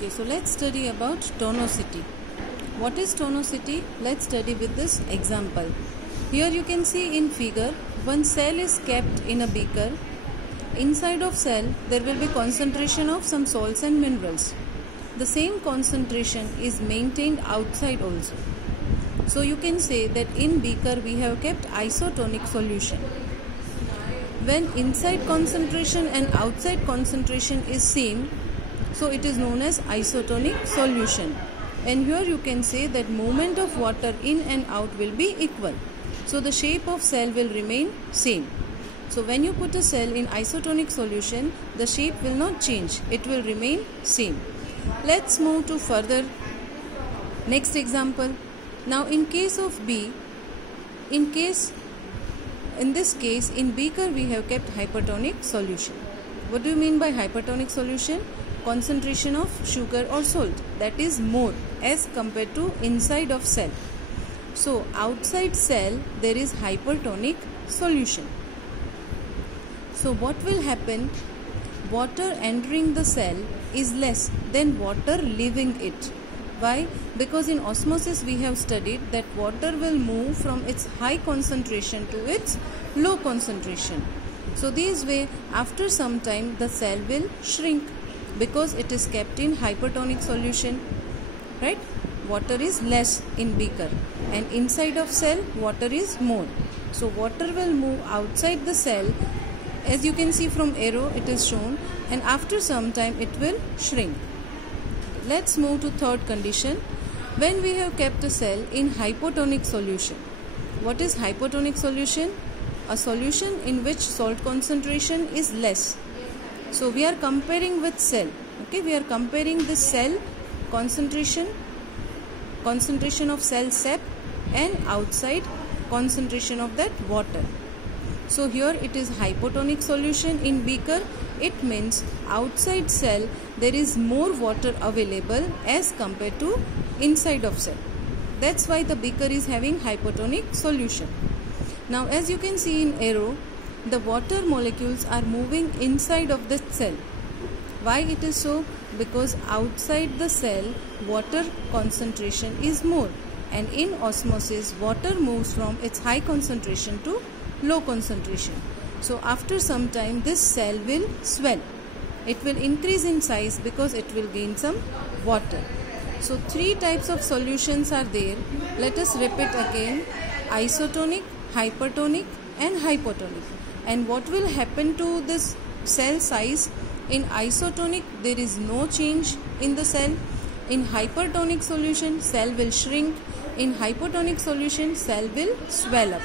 Okay, so let's study about tonicity. What is tonicity? Let's study with this example. Here you can see in figure, one cell is kept in a beaker. Inside of cell, there will be concentration of some salts and minerals. The same concentration is maintained outside also. So you can say that in beaker we have kept isotonic solution. When inside concentration and outside concentration is same, so it is known as isotonic solution. And here you can say that movement of water in and out will be equal. So the shape of cell will remain same. So when you put a cell in isotonic solution, the shape will not change. It will remain same. Let's move to further next example. Now in case of B, in this case in beaker we have kept hypertonic solution. What do you mean by hypertonic solution? Concentration of sugar or salt, that is more as compared to inside of cell. So outside cell there is hypertonic solution. So what will happen? Water entering the cell is less than water leaving it. Why? Because in osmosis we have studied that water will move from its high concentration to its low concentration. So this way after some time the cell will shrink because it is kept in hypertonic solution, right? Water is less in beaker and inside of cell water is more. So water will move outside the cell, as you can see from arrow it is shown, and after some time it will shrink. Let's move to third condition. When we have kept a cell in hypotonic solution. What is hypotonic solution? A solution in which salt concentration is less. So we are comparing with cell. Okay, we are comparing this cell concentration of cell sap and outside concentration of that water. So here it is hypotonic solution in beaker. It means outside cell there is more water available as compared to inside of cell. That's why the beaker is having hypotonic solution. Now as you can see in arrow, the water molecules are moving inside of the cell. Why it is so? Because outside the cell water concentration is more, and in osmosis water moves from its high concentration to low concentration. So after some time this cell will swell. It will increase in size because it will gain some water. So three types of solutions are there. Let us repeat again: isotonic, hypertonic and hypotonic. And what will happen to this cell size? In isotonic there is no change in the cell. In hypertonic solution cell will shrink. In hypotonic solution cell will swell up.